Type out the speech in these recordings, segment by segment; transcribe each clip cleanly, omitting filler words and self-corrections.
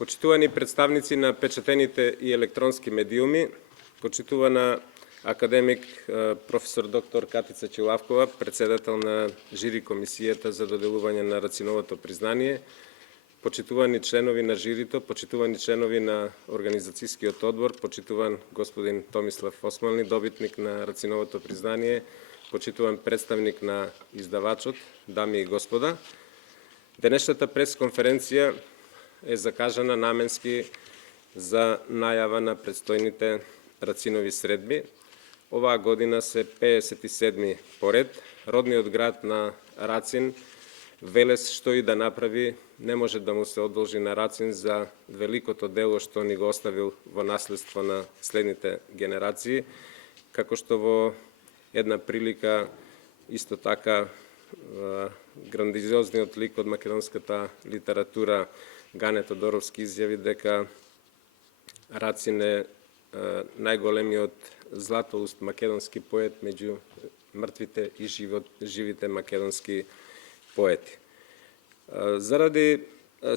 Почитувани представници на печатените и електронски медиуми, почитувана академик професор доктор Катица Чилавкова, председател на жири комисијата за доделување на Рациновото признание, почитувани членови на жирито, почитувани членови на организацијскиот одбор, почитуван господин Томислав Осмални, добитник на Рациновото признание, почитуван представник на издавачот, дами и господа. Денешната пресконференција е закажана наменски за најава на предстојните Рацинови средби. Оваа година се 57 поред. Родниот град на Рацин, Велес, што и да направи, не може да му се одолжи на Рацин за великото дело што ни го оставил во наследство на следните генерации, како што во една прилика исто така грандиозниот лик од македонската литература Гане Тодоровски изјави дека Рацин е најголемиот златоуст македонски поет меѓу мртвите и живите македонски поети. Заради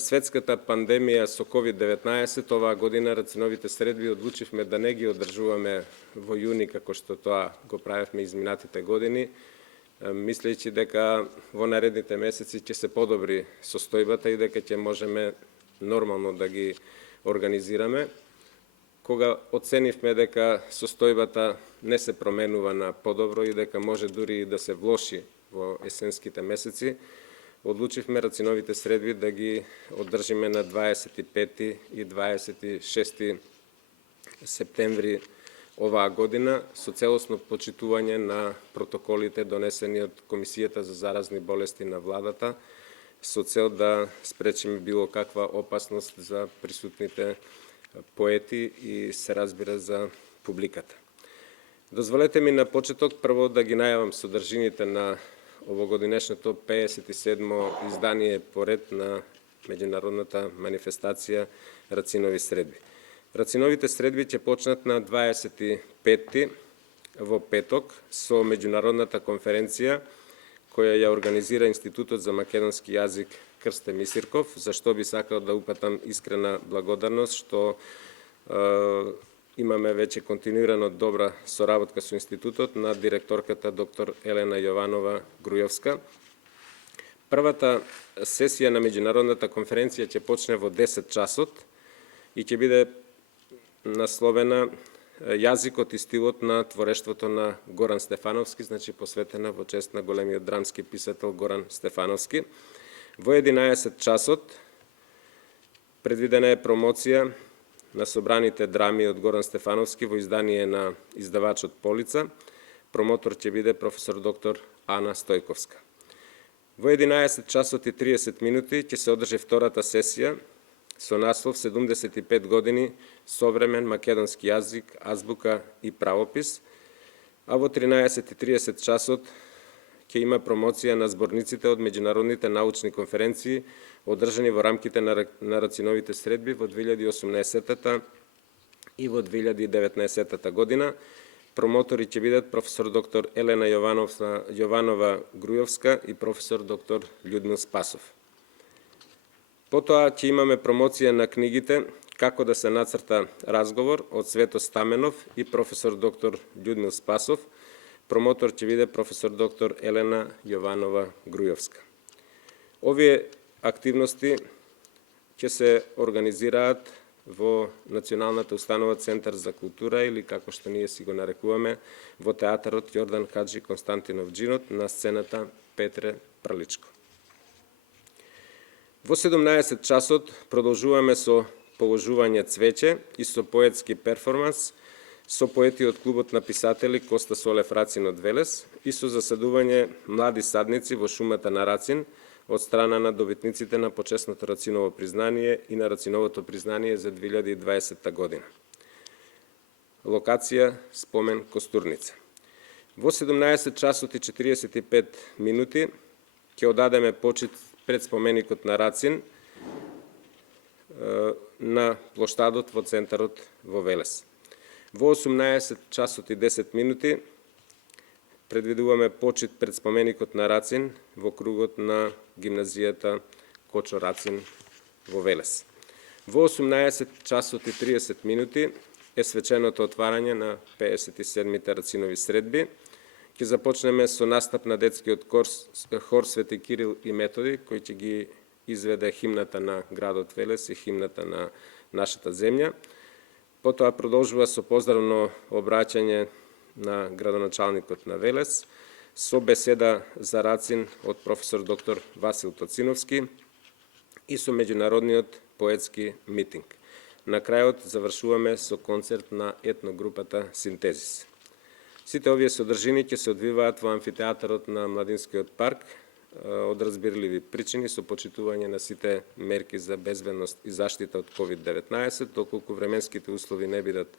светската пандемија со COVID-19, оваа година Рациновите средби одлучивме да не ги одржуваме во јуни, како што тоа го правевме изминатите години, мислејќи дека во наредните месеци ќе се подобри состојбата и дека ќе можеме нормално да ги организираме. Кога оценивме дека состојбата не се променува на подобро и дека може дури да се влоши во есенските месеци, одлучивме Рациновите средби да ги одржиме на 25 и 26 септември оваа година со целосно почитување на протоколите донесени од Комисијата за заразни болести на владата со цел да спречиме било каква опасност за присутните поети и се разбира за публиката. Дозволете ми на почеток прво да ги најавам содржините на овогодинешното 57-мо издание поред на меѓународната манифестација Рацинови средби. Рациновите средби ќе почнат на 25 во петок со меѓународната конференција која ја организира Институтот за македонски јазик Крсте Мисирков, за што би сакал да упатам искрена благодарност што имаме веќе континуирано добра соработка со институтот на директорката доктор Елена Јованова Грујовска. Првата сесија на меѓународната конференција ќе почне во 10 часот и ќе биде насловена Јазикот и стилот на творештвото на Горан Стефановски, значи посветена во чест на големиот драмски писател Горан Стефановски. Во 11 часот предвидена е промоција на собраните драми од Горан Стефановски во издание на издавачот Полица. Промотор ќе биде професор доктор Ана Стојковска. Во 11 часот и 30 минути ќе се одржи втората сесија со наслов 75 години современ македонски јазик, азбука и правопис, а во 13:30 часот ќе има промоција на зборниците од меѓународните научни конференции одржани во рамките на Рациновите средби во 2018 и во 2019 година. Промотори ќе бидат професор доктор Елена Јованова Грујовска и професор доктор Људмил Спасов. Потоа ќе имаме промоција на книгите Како да се нацрта разговор од Свето Стаменов и професор доктор Људмил Спасов. Промотор ќе биде професор доктор Елена Јованова Грујовска. Овие активности ќе се организираат во Националната установа Центар за култура или како што ние си го нарекуваме во театарот Јордан Хаджи Константинов Джинот на сцената Петре Праличко. Во 17 часот продолжуваме со положување цвеќе и со поетски перформанс со поети од клубот на писатели Коста Солев Рацин од Велес и со засадување млади садници во шумата на Рацин од страна на добитниците на почесното Рациново признание и на Рациновото признание за 2020 година. Локација Спомен Костурница. Во 17 часот и 45 минути ќе одадеме почит пред споменикот на Рацин на плоштадот во центарот во Велес. Во 18 часот и 10 минути предвидуваме почит пред споменикот на Рацин во кругот на гимназијата Кочо Рацин во Велес. Во 18 часот и 30 минути е свеченото отварање на 57-те рацинови средби. Ќе започнеме со настап на детскиот хор Свети Кирил и Методи, кој ќе ги изведе химната на градот Велес и химната на нашата земја. Потоа продолжува со поздравно обраќање на градоначалникот на Велес, со беседа за Рацин од професор доктор Васил Тоциновски и со меѓународниот поетски митинг. На крајот завршуваме со концерт на етногрупата Синтезис. Сите овие содржини ќе се одвиваат во амфитеатарот на Младинскиот парк од разбирливи причини, со почитување на сите мерки за безбедност и заштита од COVID-19, доколку временските услови не бидат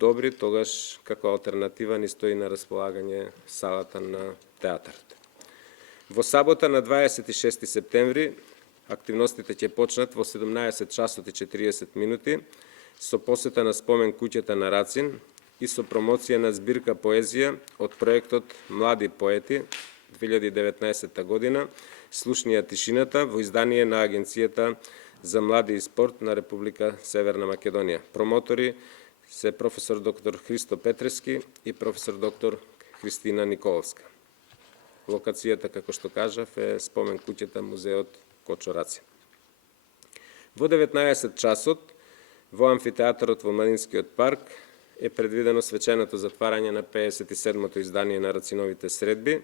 добри, тогаш како алтернатива ни стои на располагање салата на театарот. Во сабота на 26 септември активностите ќе почнат во 17 часот и 40 минути со посета на спомен куќата на Рацин и со промоција на збирка поезија од проектот Млади поети 2019 година Слушнија тишината во издание на Агенцијата за млади и спорт на Република Северна Македонија. Промотори се професор доктор Христо Петрески и професор доктор Христина Николовска. Локацијата, како што кажав, е спомен куќата музеот Кочо Рацин. Во 19 часот во амфитеатарот во Младинскиот парк е предвидено свеченото затварање на 57-то издание на Рациновите средби.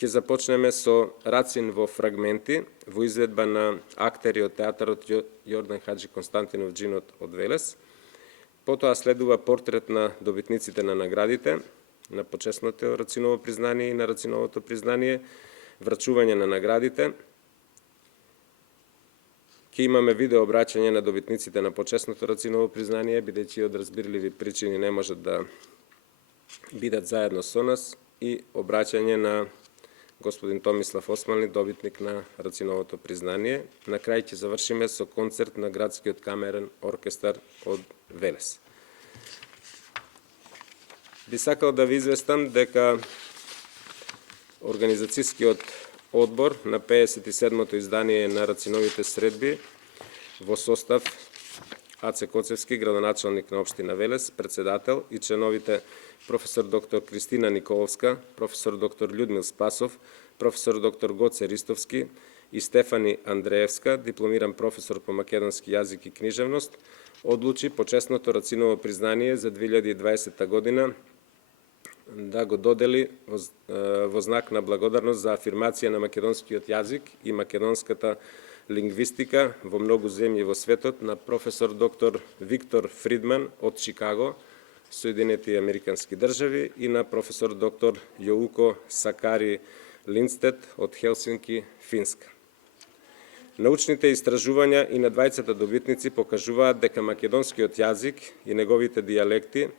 Ќе започнеме со Рацин во фрагменти, во изведба на актери од театарот Јордан Хаджи Константинов Джинот од Велес. Потоа следува портрет на добитниците на наградите, на почесното Рациново признание и на Рациновото признание, врачување на наградите. Ќе имаме видео обраќање на добитниците на почесното Рациново признание, бидејќи од разбирливи причини не можат да бидат заедно со нас, и обраќање на господин Томислав Османи, добитник на Рациновото признание. На крај ќе завршиме со концерт на Градскиот камерен оркестар од Велес. Би сакал да ви известам дека организацијскиот одбор на 57-то издание на Рациновите средби во состав Аце Коцевски, градоначалник на општина Велес, председател, и членовите професор доктор Кристина Николовска, професор доктор Људмил Спасов, професор доктор Гоце Ристовски и Стефани Андреевска, дипломиран професор по македонски јазик и книжевност, одлучи почесното Рациново признание за 2020 година да го додели во знак на благодарност за афирмација на македонскиот јазик и македонската лингвистика во многу земји во светот на професор доктор Виктор Фридман од Чикаго, Соединети Американски држави, и на професор доктор Јоуко Сакари Линдстед од Хелсинки, Финска. Научните истражувања и на двајцата добитници покажуваат дека македонскиот јазик и неговите дијалекти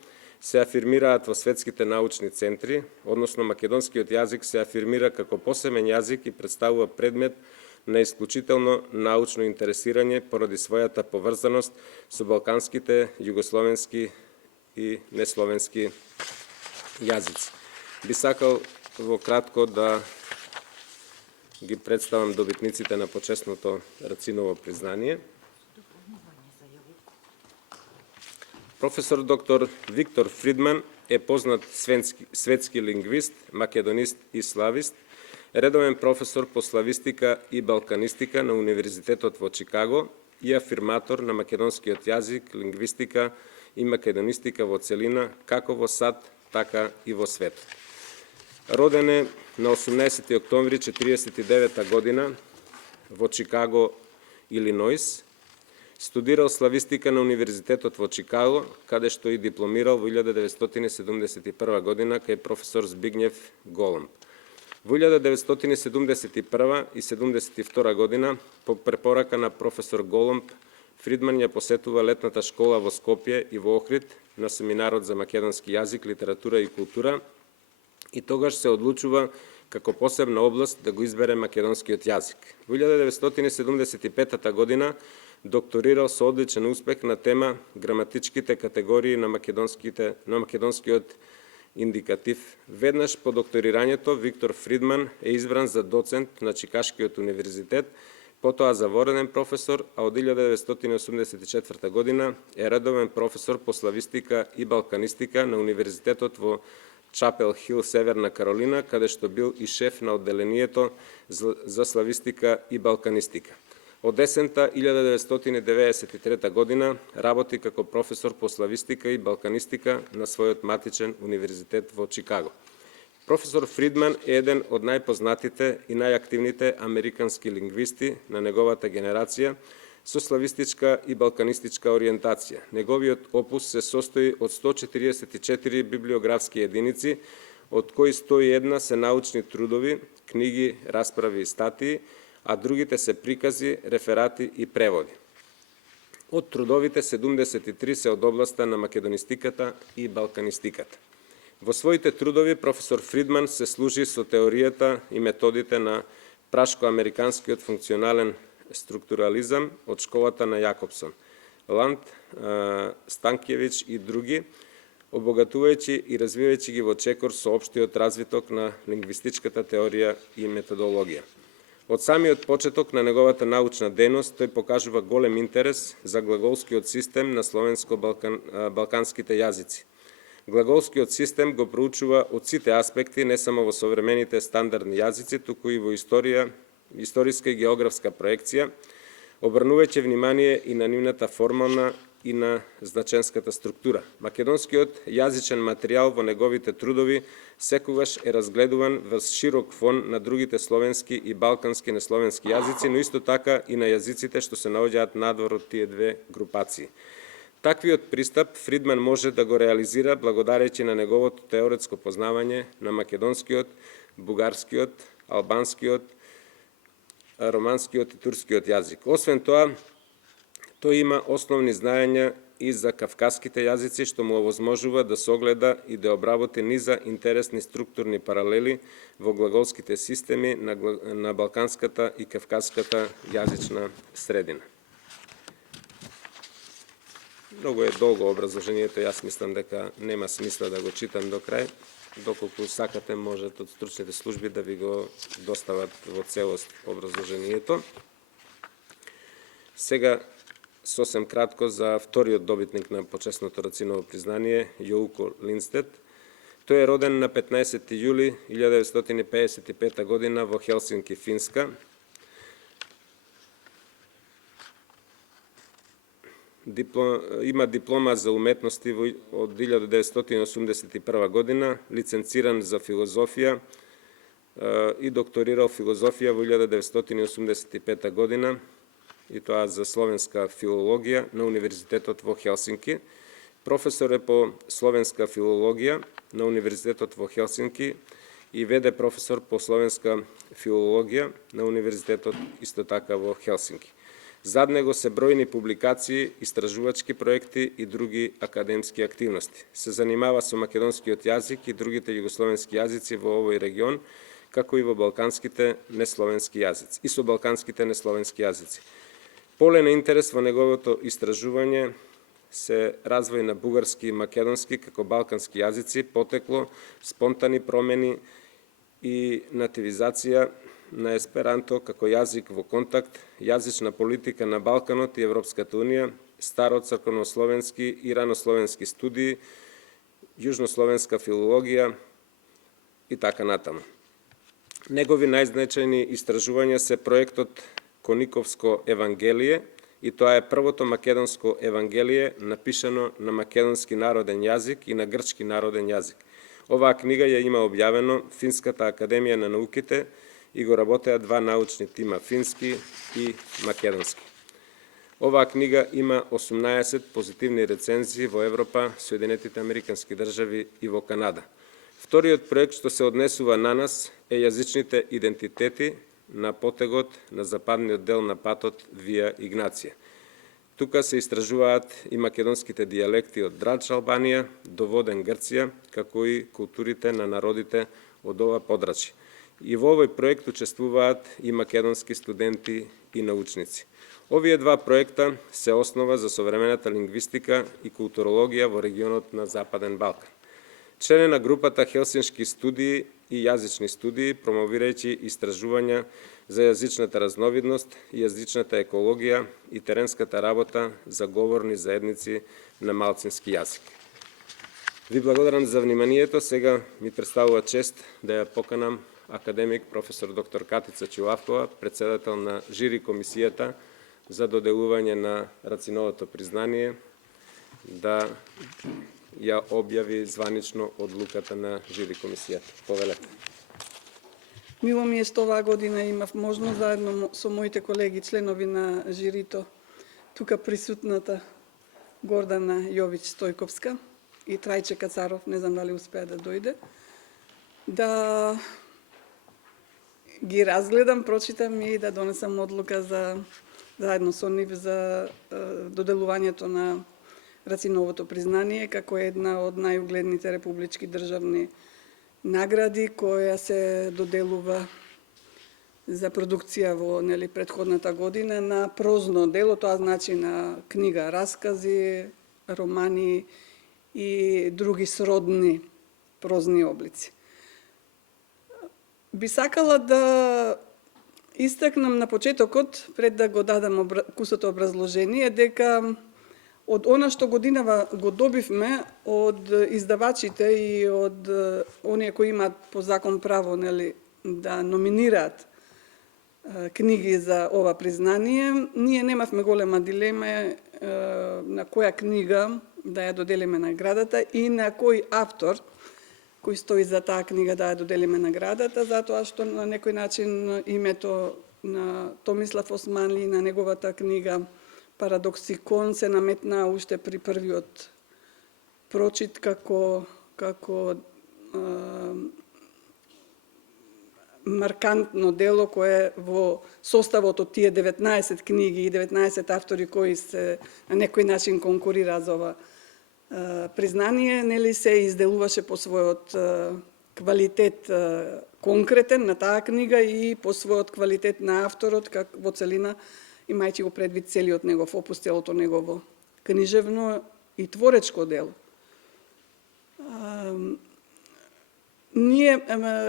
се афирмираат во светските научни центри, односно македонскиот јазик се афирмира како посебен јазик и представува предмет на исклучително научно интересирање поради својата поврзаност со балканските, југословенски и несловенски јазици. Би сакал во кратко да ги представам добитниците на почесното Рациново признание. Професор доктор Виктор Фридман е познат светски лингвист, македонист и славист, редовен професор по славистика и балканистика на Универзитетот во Чикаго и афирматор на македонскиот јазик, лингвистика и македонистика во целина, како во САД, така и во светот. Роден е на 18 октомври 1949 година во Чикаго, Илиноис. Студирал славистика на Универзитетот во Чикаго, каде што и дипломирал во 1971 година кај професор Збигњев Големб. Во 1971 и 1972 година, по препорака на професор Големб, Фридман ја посетува летната школа во Скопје и во Охрид на семинарот за македонски јазик, литература и култура, и тогаш се одлучува како посебна област да го избере македонскиот јазик. Во 1975 година докторирал со одличен успех на тема граматичките категории на македонскиот индикатив. Веднаш по докторирањето Виктор Фридман е избран за доцент на Чикашкиот универзитет, потоа завореден професор, а од 1984 година е редовен професор по славистика и балканистика на Универзитетот во Чапел Хил, Северна Каролина, каде што бил и шеф на одделението за славистика и балканистика. Од есента 1993 година работи како професор по славистика и балканистика на својот матичен универзитет во Чикаго. Професор Фридман е еден од најпознатите и најактивните американски лингвисти на неговата генерација со славистичка и балканистичка ориентација. Неговиот опус се состои од 144 библиографски единици, од кои 101 се научни трудови, книги, расправи и статии, а другите се прикази, реферати и преводи. Од трудовите 73 се од областа на македонистиката и балканистиката. Во своите трудови професор Фридман се служи со теоријата и методите на прашко-американскиот функционален структурализам од школата на Јакобсон, Ланд, Станкевич и други, обогатувајќи и развивајќи ги во чекор со општиот развиток на лингвистичката теорија и методологија. Од самиот почеток на неговата научна дејност тој покажува голем интерес за глаголскиот систем на словенско-балканските јазици. Глаголскиот систем го проучува од сите аспекти, не само во современите стандардни јазици, туку и во историска и географска проекција, обрнувајќи внимание и на нивната формална и на значенската структура. Македонскиот јазичен материјал во неговите трудови секогаш е разгледуван во широк фон на другите словенски и балкански несловенски јазици, но исто така и на јазиците што се наоѓаат надвор од тие две групации. Таквиот пристап Фридман може да го реализира благодарејќи на неговото теоретско познавање на македонскиот, бугарскиот, албанскиот, романскиот и турскиот јазик. Освен тоа, тој има основни знаења и за кавказските јазици, што му овозможува да согледа и да обработи низа интересни структурни паралели во глаголските системи на балканската и кавказската јазична средина. Многу е долго образложението, јас мислам дека нема смисла да го читам до крај. Доколку сакате, можат од стручните служби да ви го достават во целост образложението. Сега, сосем кратко за вториот добитник на почесното Рациново признание, Јоуко Линдстед. Тој е роден на 15. јули 1955 година во Хелсинки, Финска. Има диплома за уметности од 1981 година, лиценциран за филозофија и докторирал филозофија во 1985 година, и тоа за словенска филологија на Универзитетот во Хелсинки. Професор е по словенска филологија на Универзитетот во Хелсинки и веде професор по словенска филологија на Универзитетот исто така во Хелсинки. Зад него се бројни публикации, истражувачки проекти и други академски активности. Се занимава со македонскиот јазик и другите југословенски јазици во овој регион, како и во балканските несловенски јазици и со балканските несловенски јазици. Поле на интерес во неговото истражување се развој на бугарски и македонски како балкански јазици, потекло, спонтани промени и нативизација на есперанто како јазик во контакт, јазична политика на Балканот и Европската унија, староцрковнословенски и ранословенски студии, јужнословенска филологија и така натаму. Негови најзначајни истражувања се проектот Кониковско евангелие, и тоа е првото македонско евангелие напишано на македонски народен јазик и на грчки народен јазик. Оваа книга ја има објавено Финската академија на науките и го работеа два научни тима, фински и македонски. Оваа книга има 18 позитивни рецензии во Европа, Соединетите Американски држави и во Канада. Вториот проект што се однесува на нас е јазичните идентитети на потегот на западниот дел на патот Вија Игнација. Тука се истражуваат и македонските дијалекти од Драч Албанија до Воден Грција, како и културите на народите од ова подрачје. И во овој проект учествуваат и македонски студенти и научници. Овие два проекта се основа за современата лингвистика и културологија во регионот на Западен Балкан. Член на групата Хелсиншки студии и јазични студии, промовирајќи истражувања за јазичната разновидност, јазичната екологија и теренската работа за говорни заедници на малцински јазик. Ви благодарам за вниманието. Сега ми представува чест да ја поканам академик професор доктор Катица Чилавкова, председател на жири комисијата за доделување на Рациновото признание, да ја објави званично одлуката на жири комисијата. Повелете. Мило ми е што оваа година имав можност заедно со моите колеги членови на жирито, тука присутната Гордана Јовиќ-Стојковска и Трајче Кацаров, не знам дали успеа да дојде, да ги разгледам, прочитам и да донесам одлука заедно со нив за доделувањето на Рациновото признание како една од најугледните републички државни награди која се доделува за продукција во претходната година на прозно дело, тоа значи на книга, раскази, романи и други сродни прозни облици. Би сакала да истакнам на почетокот, пред да го дадам кусото образложение, дека од она што годинава го добивме од издавачите и од оние кои имаат по закон право да номинираат книги за ова признание, ние немавме голема дилема на која книга да ја доделиме наградата и на кој автор кој стои за таа книга да ја доделиме наградата, затоа што на некој начин името на Томислав Османли и на неговата книга Парадоксикон се наметна уште при првиот прочит како маркантно дело кое во составот од тие 19 книги и 19 автори кои се на некој начин конкурира за ова признание, се изделуваше по својот квалитет конкретен на таа книга и по својот квалитет на авторот во целина, имајќи го предвид целиот негов опус, целото негово книжевно и творечко дело. Ние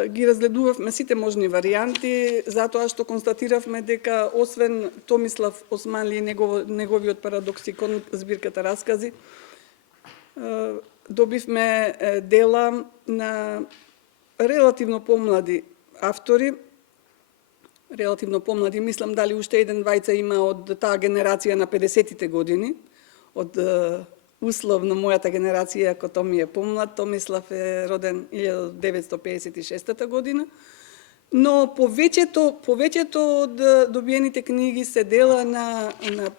ги разгледувавме сите можни варијанти, затоа што констатиравме дека освен Томислав Османли и неговиот Парадоксикон, збирката раскази, добивме дела на релативно помлади автори, релативно помлади, мислам дали уште еден-двајца има од таа генерација на 50-тите години, од условно мојата генерација, ако тоа ми е помлад, Томислав е роден 1956 година, но повеќето од добиените книги се дела на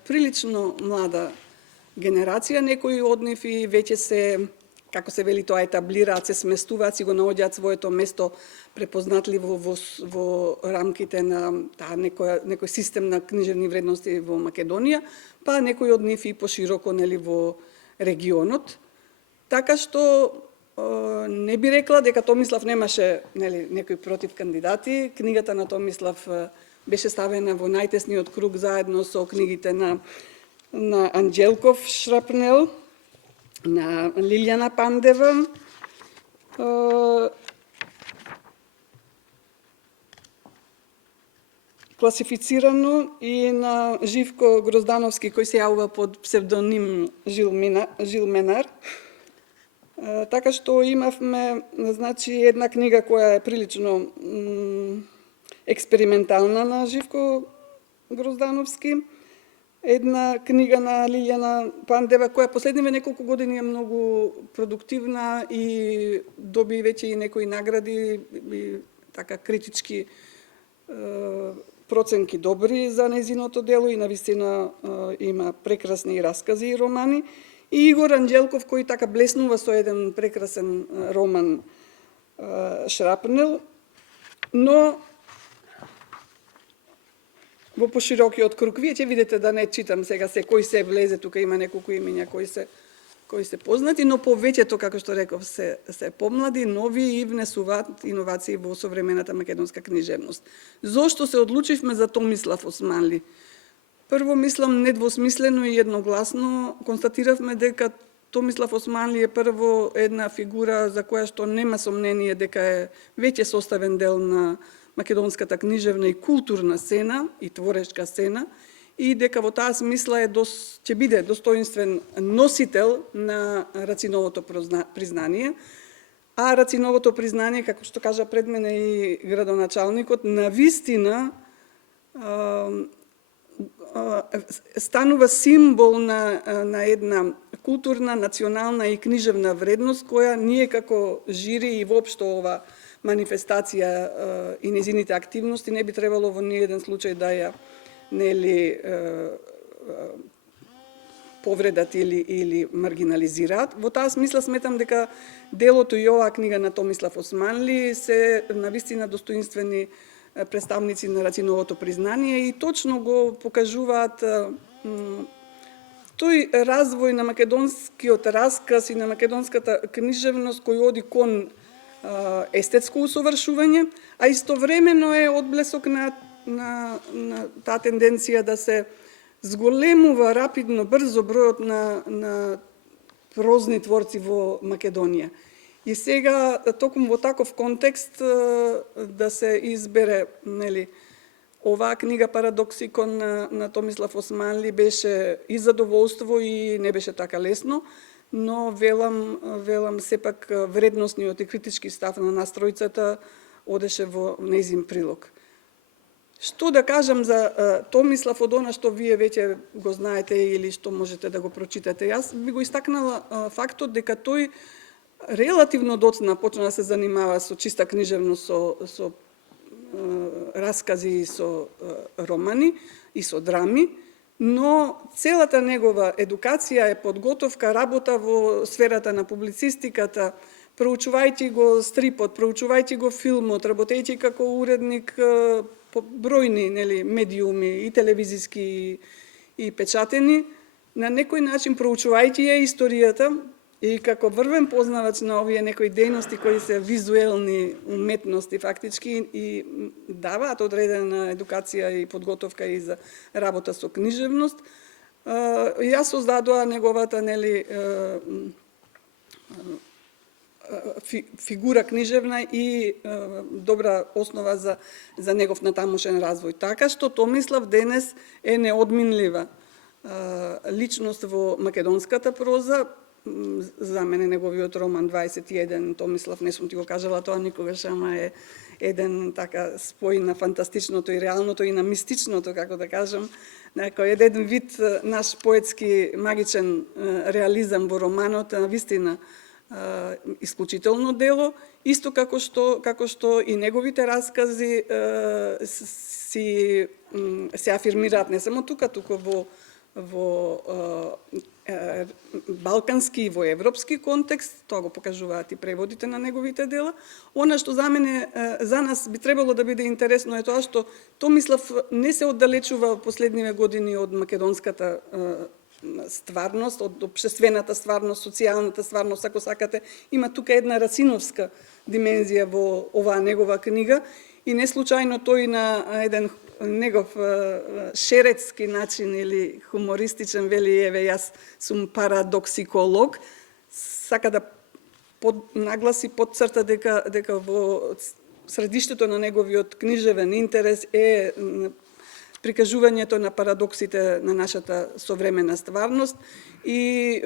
прилично млада генерација, некои од нив и веќе се, како се вели тоа, етаблираат, се сместуваат, си го наоѓаат своето место препознатливо во рамките на некој систем на книжевни вредности во Македонија, па некои од нив и пошироко во регионот. Така што не би рекла дека Томислав немаше некои против кандидати. Книгата на Томислав беше ставена во најтесниот круг заедно со книгите на Анđelkov Шрапнел, на Лилјана Пандева, класифицирано и на Живко Гроздановски, кој се јавува под псевдоним Жил Менар. Така што имавме една книга која е прилично експериментална на Живко Гроздановски, една книга на Лилјана Пандева, која последниве неколку години е многу продуктивна и доби веќе и некои награди и така критички проценки добри за нејзиното дело и навистина има прекрасни раскази и романи. И Игор Анđelkov кој така блеснува со еден прекрасен роман Шрапнел, но во поширокиот круг. Вие ќе видите да не читам сега кој се влезе, тука има неколку имиња кои се познати, но повеќето, како што реков, се помлади, нови и внесуваат иновации во современата македонска книжевност. Зошто се одлучивме за Томислав Османли? Прво, мислам, недвосмислено и едногласно констатиравме дека Томислав Османли е прво една фигура за која што нема сомнение дека е веќе составен дел на македонската книжевна и културна сцена и творечка сцена и дека во таа смисла ќе биде достоинствен носител на Рациновото признание. А Рациновото признание, како што кажа пред мене и градоначалникот, навистина станува символ на една културна, национална и книжевна вредност, која ние како жири и воопшто ова манифестација и незините активности не би требало во ниеден случај да ја повредат или маргинализираат. Во таа смисла сметам дека делото и оваа книга на Томислав Османли се навистина достоинствени представници на Рациновото признание и точно го покажуваат тој развој на македонскиот расказ и на македонската книжевност кој оди кон естетско усовршување, а истовремено е одблесок на таа тенденција да се зголемува рапидно, брзо бројот на прозни творци во Македонија. И сега, токму во таков контекст, да се избере, оваа книга Парадоксикон на Томислав Османли беше и задоволство и не беше така лесно, но велам сепак вредносниот и критички став на нас тројцата одеше во нејзин прилог. Што да кажам за Томислав од она што вие веќе го знаете или што можете да го прочитате? Јас би го истакнала фактот дека тој релативно доцна почна да се занимава со чиста книжевност, со раскази и со романи и со драми, но целата негова едукација е подготовка, работа во сферата на публицистиката, проучувајќи го стрипот, проучувајќи го филмот, работејќи како уредник по бројни медиуми и телевизиски и печатени, на некој начин проучувајќи ја историјата и како врвен познавач на овие некои дејности кои се визуелни уметности фактички и даваат одредена едукација и подготовка и за работа со книжевност, ја создадоа неговата фигура книжевна и добра основа за негов натамошен развој. Така што Томислав денес е неодминлива личност во македонската проза. За мене неговиот роман 21, Томислав, не сум ти го кажала тоа никогаш, ама е еден така спој на фантастичното и реалното и на мистичното, како да кажам, некој еден вид наш поетски магичен реализам во романот, навистина исклучително дело, исто како што и неговите раскази се афирмираат не само тука во балкански и во европски контекст, тоа го покажуваат и преводите на неговите дела. Она што за мене, за нас би требало да биде интересно е тоа што Томислав не се оддалечува последниве години од македонската стварност, од општествената стварност, социјалната стварност, ако сакате. Има тука една рациновска димензија во оваа негова книга и не случајно тој на еден негов шерецки начин или хумористичен вели, еве јас сум парадоксиколог, сака да нагласи, подцрта дека во средиштето на неговиот книжевен интерес е прикажувањето на парадоксите на нашата современа стварност и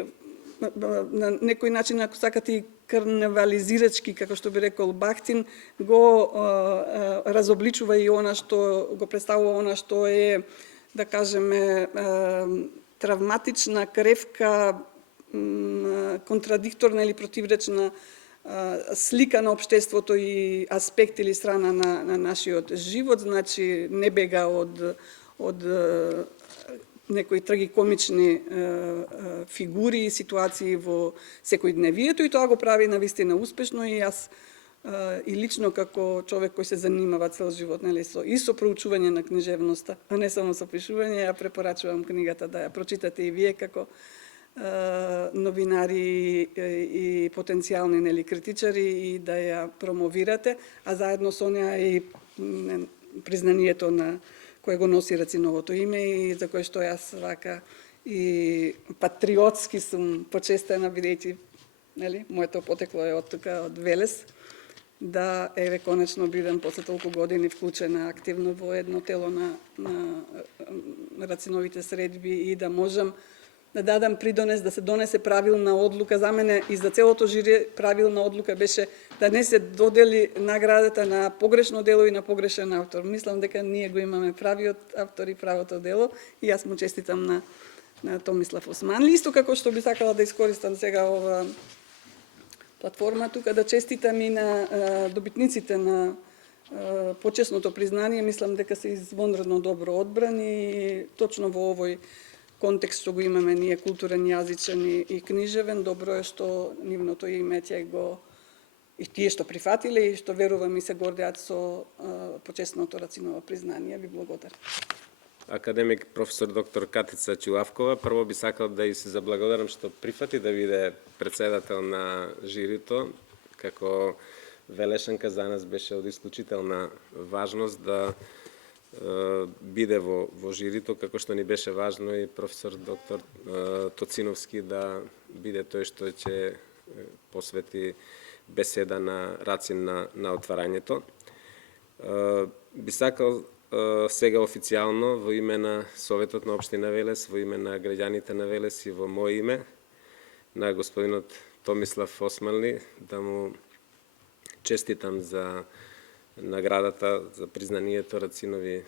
на некој начин, ако сакате, и карневализирачки, како што би рекол Бахтин, го разобличува и она што го представува, она што е, да кажеме, травматична, кревка, контрадикторна или противречна слика на општеството и аспект или страна на нашиот живот, значи не бега од некои трагикомични фигури и ситуации во секојдневието и тоа го прави навистина успешно и јас и лично како човек кој се занимава цел живот и со проучување на книжевноста, а не само со пишување, ја препорачувам книгата да ја прочитате и вие како новинари и потенцијални критичари и да ја промовирате, а заедно со неа и признанието на кој го носи Рациновото име и за кој што јас вака и патриотски сум почестена, бидејќи моето потекло е од тука, од Велес, да еве конечно бидам после толку години вклучена активно во едно тело на Рациновите средби и да можам да дадам придонес да се донесе правилна одлука. За мене и за целото жири правилна одлука беше да не се додели наградата на погрешно дело и на погрешен автор. Мислам дека ние го имаме правиот автор и правото дело и јас му честитам на Томислав Османли. Исто како што би сакала да искористам сега ова платформа тука да честитам и на добитниците на почесното признание. Мислам дека се извонредно добро одбрани и точно во овој контекст што го имаме ние културен, јазичен и книжевен, добро е што нивното име ќе го и тие што прифатиле и што верувам и се гордеат со почесното Рациново признание. Ви благодарам. Академик професор доктор Катица Чилавкова, прво би сакал да и се заблагодарам што прифати да биде председател на жирито. Како Велешанка за нас беше од исклучителна важност да биде во жирито, како што ни беше важно и професор доктор Тоциновски да биде тој што ќе посвети беседа на Рацин на отварањето. Би сакал сега официјално во име на Советот на Општина Велес, во име на граѓаните на Велес и во моје име на господинот Томислав Османли да му честитам за наградата за признанието Рацинови,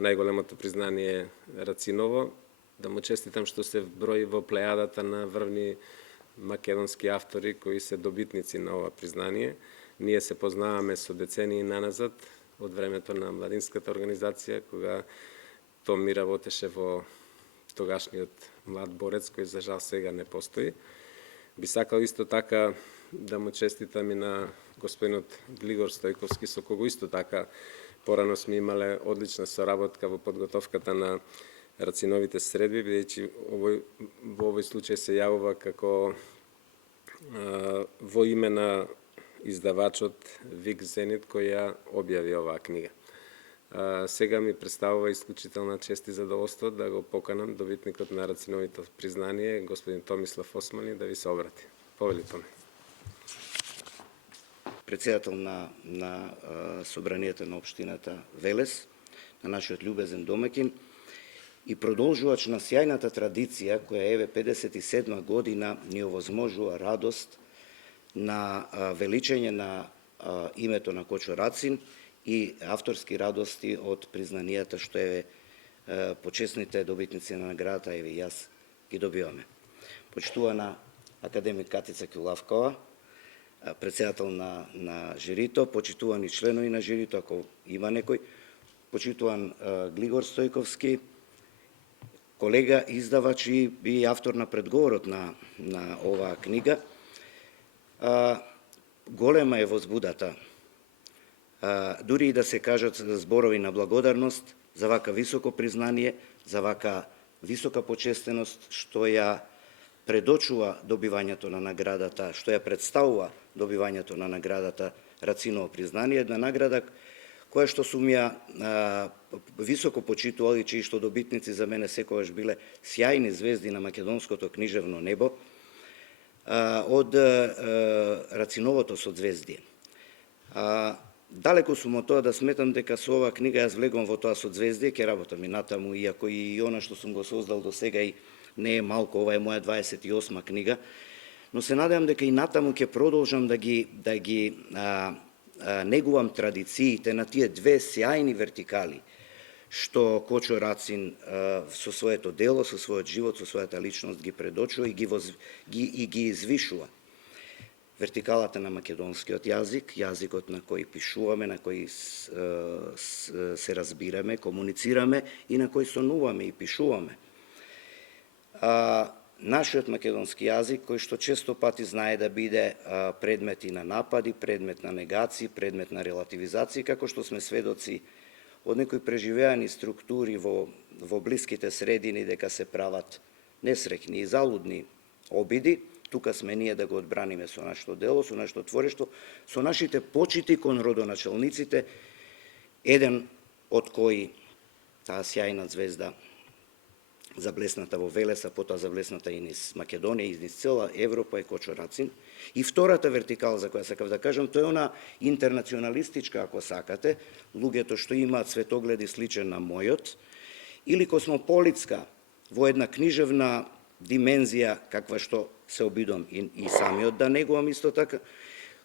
најголемото признание Рациново, да му честитам што се брои во плејадата на врвни македонски автори кои се добитници на ова признание. Ние се познаваме со децении наназад, од времето на младинската организација, кога Томи работеше во тогашниот млад борец, кој за жал сега не постои. Би сакал исто така да му честитам и на господинот Глигор Стојковски, со кого исто така порано сме имале одлична соработка во подготовката на Рациновите средби, бидејќи во овој случај се јавува како во име на издавачот Вик Зенит кој ја објави оваа книга. Сега ми представува исклучителна чест и задоволство да го поканам добитникот на Рациновите признание, господин Томислав Османи, да ви се обрати. Повели Томи. Председател на собранието на општината Велес, на нашиот љубезен домакин и продолжувач на сјајната традиција која еве 57 година ни овозможува радост на величење на името на Кочо Рацин и авторски радости од признанијата што еве почесните добитници на наградата еве јас ги добиваме. Почитувана академик Катица Чилавкова, председател на жирито, почитувани членови на жирито, ако има некој, почитуван Глигор Стојковски, колега, издавач и автор на предговорот на оваа книга. Голема е возбудата, дури и да се кажат зборови на благодарност за вака високо признание, за вака висока почестеност, што ја предочува добивањето на наградата, што ја представува добивањето на наградата Рациново признание, една награда која што сум ја високо почитувал и чии што добитници за мене секогаш биле сјајни звезди на македонското книжевно небо, од Рациновото созвездие. Далеко сум од тоа да сметам дека со оваа книга јас влегувам во тоа созвездие, ќе работам и натаму, иако и она што сум го создал до сега и не е малку, ова е моја 28 книга, но се надевам дека и натаму ќе продолжам да ги негувам традициите на тие две сјајни вертикали, што Кочо Рацин со своето дело, со својот живот, со својата личност ги предочува и ги извишува. Вертикалата на македонскиот јазик, јазикот на кој пишуваме, на кој се разбираме, комуницираме и на кој сонуваме и пишуваме. Нашиот македонски јазик, кој што често пати знае да биде предмет и на напади, предмет на негации, предмет на релативизации, како што сме сведоци од некои преживеани структури во блиските средини дека се прават несрекни и залудни обиди, тука сме ние да го одбраниме со нашето дело, со нашето творештво, со нашите почити кон родоначалниците, еден од кои таа сјајна звезда заблесната во Велес, а потоа заблесната и низ Македонија, и низ цела Европа е Кочо Рацин. И втората вертикала за која сакав да кажам, тоа е она интернационалистичка, ако сакате, луѓето што имаат светогледи сличен на мојот, или космополитска во една книжевна димензија, каква што се обидувам и самиот да негувам исто така,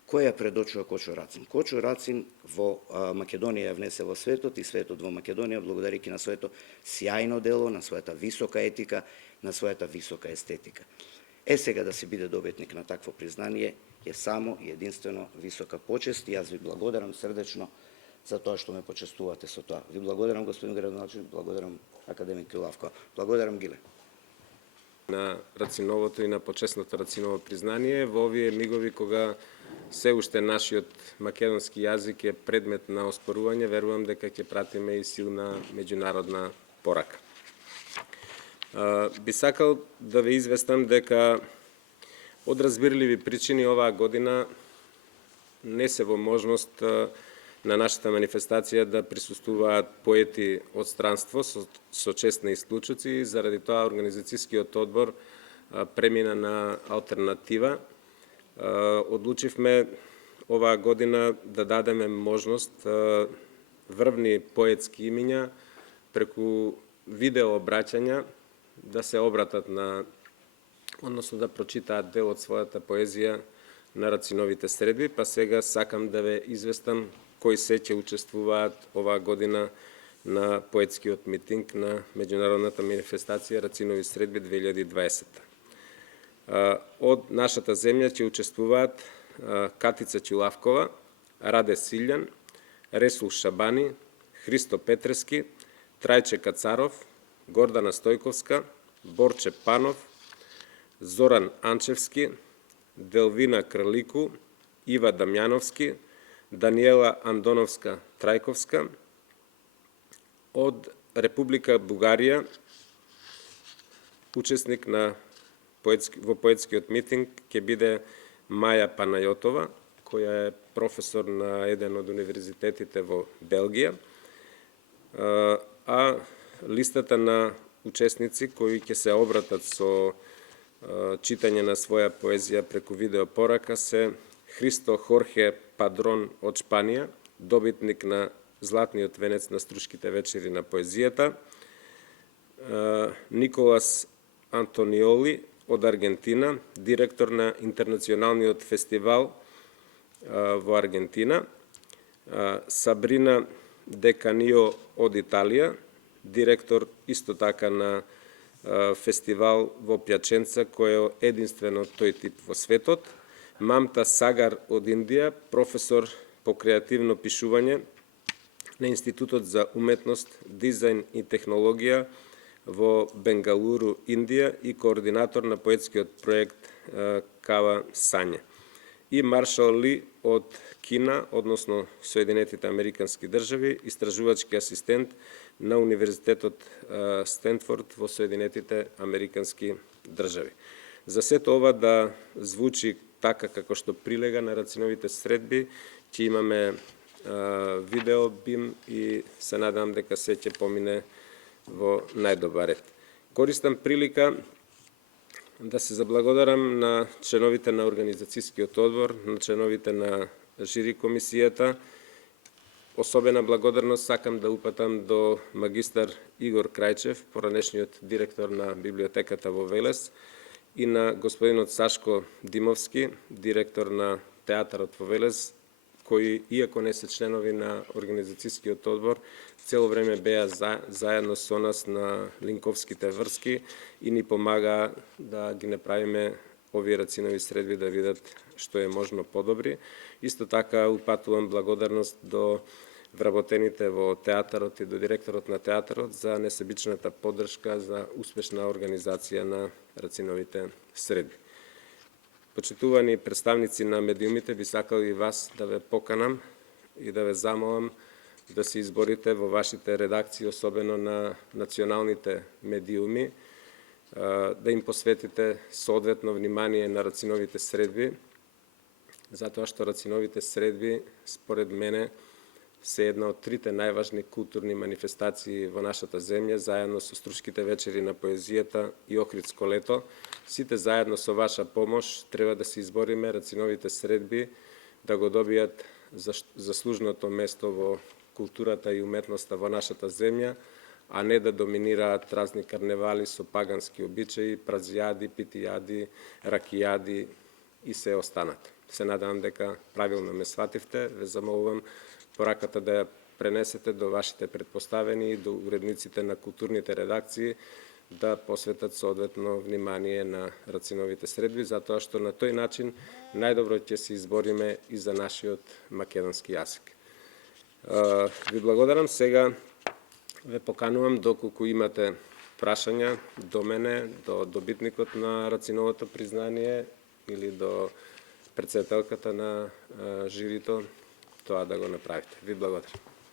која ја предочува Кочо Рацин. Кочо Рацин во Македонија ја внесе во светот и светот во Македонија, благодарејќи на своето сјајно дело, на својата висока етика, на својата висока естетика. Сега да се биде добитник на такво признание е само и единствено висока почест и јас ви благодарам срдечно за тоа што ме почестувате со тоа. Ви благодарам, господин градоначелник, благодарам академик Јулавко, благодарам Гиле. На Рациновото и на почесното Рациново признание во овие мигови кога се уште нашиот македонски јазик е предмет на оспорување, верувам дека ќе пратиме и силна меѓународна порака. Би сакал да ве известам дека од разбирливи причини оваа година не се во можност на нашата манифестација да присуствуваат поети од странство со честни исклучоци, заради тоа организацијскиот одбор премина на алтернатива. Одлучивме оваа година да дадеме можност врвни поетски имиња преку видео обраќања да се обратат на, односно да прочитаат дел од својата поезија на Рациновите средби, па сега сакам да ве известам кои се ќе учествуваат оваа година на поетскиот митинг на меѓународната манифестација Рацинови средби 2020. Од нашата земја ќе учествуваат Катица Ќулавкова, Раде Силјан, Ресул Шабани, Христо Петрески, Трајче Кацаров, Гордана Стојковска, Борче Панов, Зоран Анчевски, Делвина Крлику, Ива Дамјановски, Даниела Андоновска Трајковска. Од Република Бугарија, учесник во поетскиот митинг ќе биде Маја Панајотова, која е професор на еден од универзитетите во Белгија, а листата на учесници кои ќе се обратат со читање на своја поезија преку видеопорака се Христо Хорхе Падрон од Шпанија, добитник на Златниот венец на Струшките вечери на поезијата, Николас Антониоли од Аргентина, директор на Интернационалниот фестивал во Аргентина, Сабрина Деканио од Италија, директор исто така на фестивал во Пјаченца, кој е единствено тој тип во светот, Мамта Сагар од Индија, професор по креативно пишување на Институтот за уметност, дизајн и технологија во Бенгалуру, Индија и координатор на поетскиот проект Кава Сање. И Маршал Ли од Кина, односно Соединетите Американски држави, истражувачки асистент на Универзитетот Стенфорд во Соединетите Американски држави. За сето ова да звучи така како што прилега на Рациновите средби, ќе имаме видео бим и се надам дека се ќе помине во најдобар ред. Користам прилика да се заблагодарам на членовите на организацијскиот одбор, на членовите на жири комисијата. Особена благодарност сакам да упатам до магистар Игор Крајчев, поранешниот директор на библиотеката во Велес, и на господинот Сашко Димовски, директор на театарот во Велес, кои, иако не се членови на организацијскиот одбор, цело време беа заедно со нас на линковските врски и ни помага да ги направиме овие Рацинови средби да видат што е можно подобри. Исто така упатувам благодарност до вработените во театарот и до директорот на театарот за несебичната поддршка за успешна организација на Рациновите средби. Почитувани представници на медиумите, би сакал и вас да ве поканам и да ве замолам да се изборите во вашите редакции, особено на националните медиуми, да им посветите соодветно внимание на Рациновите средби, затоа што Рациновите средби, според мене, се една од трите најважни културни манифестации во нашата земја, заедно со Струшките вечери на поезијата и Охридско лето. Сите заедно со ваша помош треба да се избориме рациновите средби да го добијат заслужното место во културата и уметноста во нашата земја, а не да доминираат разни карневали со пагански обичаи, празијади, питијади, ракијади и се останат. Се надевам дека правилно ме свативте. Ве замолувам пораката да ја пренесете до вашите предпоставени и до уредниците на културните редакции да посветат соодветно внимание на рациновите средби, затоа што на тој начин најдобро ќе се избориме и за нашиот македонски јазик. Ви благодарам. Сега ве поканувам, доколку имате прашања до мене, до добитникот на рациновото признание или до председателката на жирито, тоа да го направите. Ви благодарам.